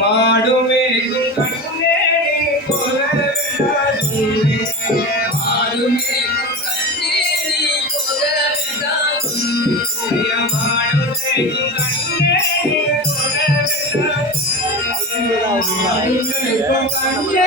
மாடுமே கண்ணே மாடுமே தாயே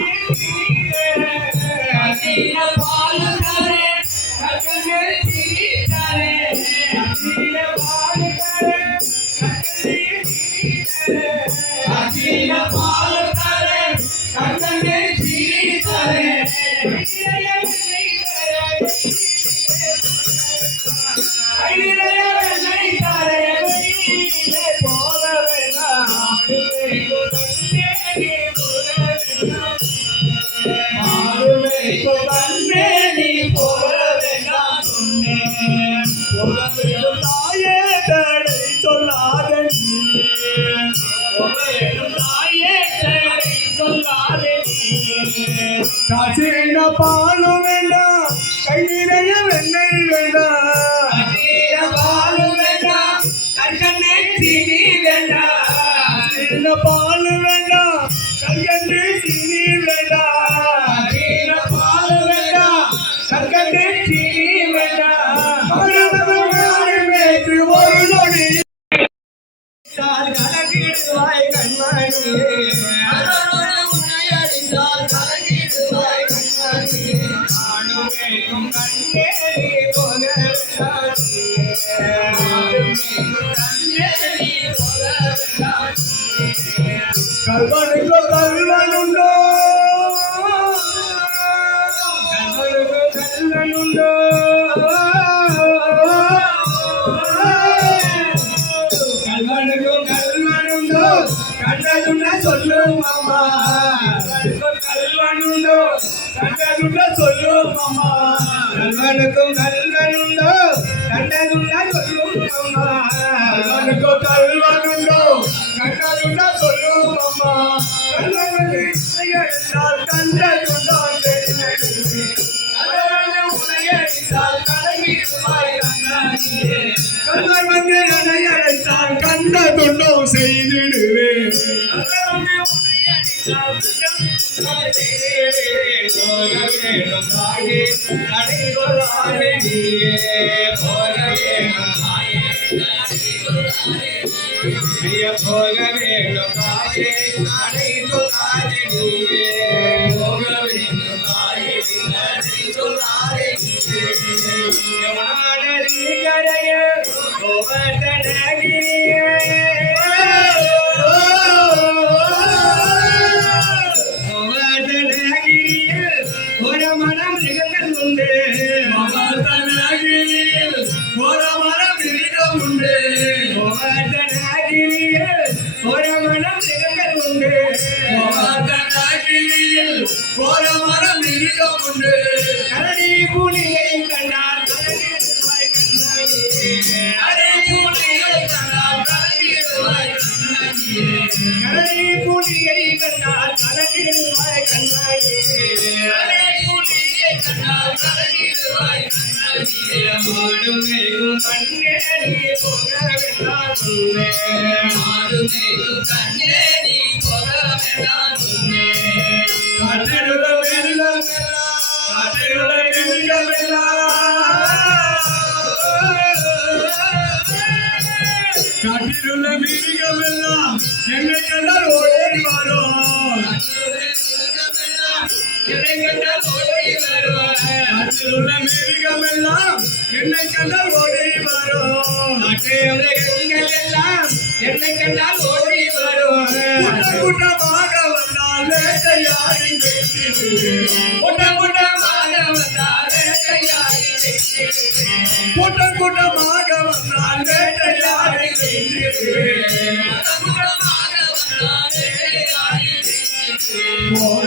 Thank you. காசின பாலும் வேண்டாம் கை நிறைய வெண்ணெய் வேண்டாம் பாலும் வேண்டாம் கண்ணே சீனி வேண்டாம் சின்ன பால் வேண்டாம் கல்கண்டு சீனி வேண்டாம் பால் வேண்டாம் கல்கண்டு சீனி வேண்டாம் மேற்று ஒரு நொடி. கணக்கிடுவாய் கண்மணியே. కల్పనిలో కల్వనుండో కల్వనుండో. కల్వనులో కల్వనుండో కండదున్న సొల్లు మమ్మ కల్వనుండో కండదున్న సొల్లు మమ్మ కల్వనుకు కల్వ கண்ட துண்டம் செய்திடுவேன். போக தாயே நடை சொல்லாதே போக வேண்டும் தாயே நடை சொல்லாதே ஒரு மனம் மிருகங்கள் உண்டு கரடி மனம் புலியை கண்டால் கலங்கிடுவாய் கண்ணாடியே. கரடி புலியை கலங்கிடுவாய் கண்ணாடியே. மாடும் மேகும் கண்ணே நீ போக வேண்டாம் சொன்னே. மாடும் கண்ணே நீ போக வேண்டாம் சொன்னே. காற்றிலுள்ள மிருகம் எல்லாம், கண்டால் ஓடி என்னை கண்டால் ஓடி வரும் காற்றிலுள்ள மிருகம் எல்லாம் என்னை கண்டால் ஓடி வரும் மிருகங்கள் எல்லாம் என்னை கண்டால் ஓடி வரும் கூட்டமாக வந்தால் வேட்டையாடி கூட்டம் கூட்டமாக வந்தால் வேட்டையாடி கூட்டம் கூட்டமாக வந்தால் வேட்டையாடி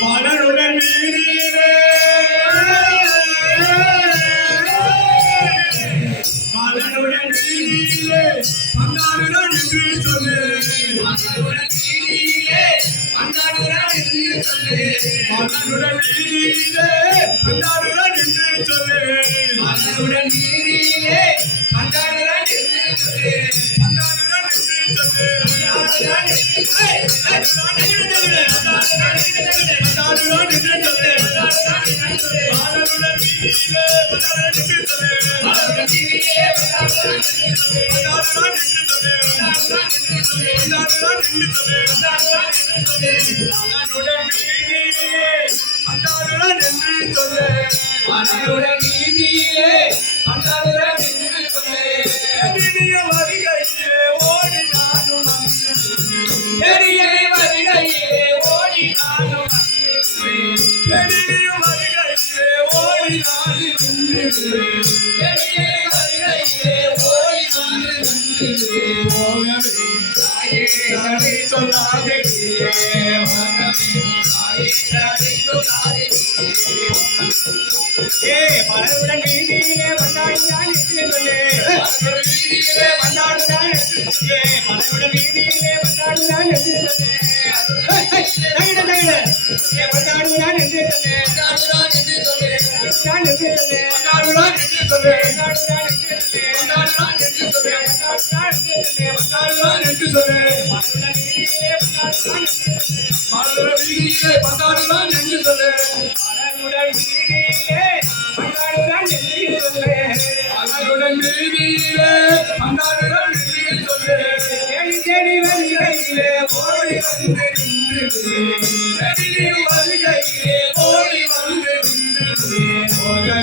பலருடன் பலருடன் பங்காருடன் என்று சொல்லு பலருடன் பங்காருடன் என்று சொல்லு அன்றாட நீதியே அன்றாட நீதியே வரிகள் சொல்லாதே ஏ மலருடன் வீதியிலே வந்தாடிதான் எடுத்துக்கொள்ளே மலருடன் வீதியிலே வந்தாடிதான் எடுத்துக்கொள்ளே மலருடன் வீதியிலே வந்தாடிதான் எடுத்துக்கொள்ளே என்று சொல்லு மலர வீதியிலே பந்தாடுதான் ஓடி வந்து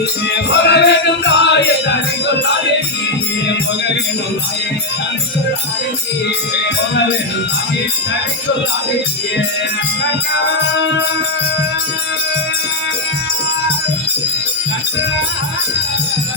நீயே வர வேண்டும் தாயே தனி சொல்லாதே நீயே வர வேண்டும் தாயே தனி சொல்லாதே நீயே வர வேண்டும் தாயே தனி சொல்லாதே நீயே கண்ணா கண்ணா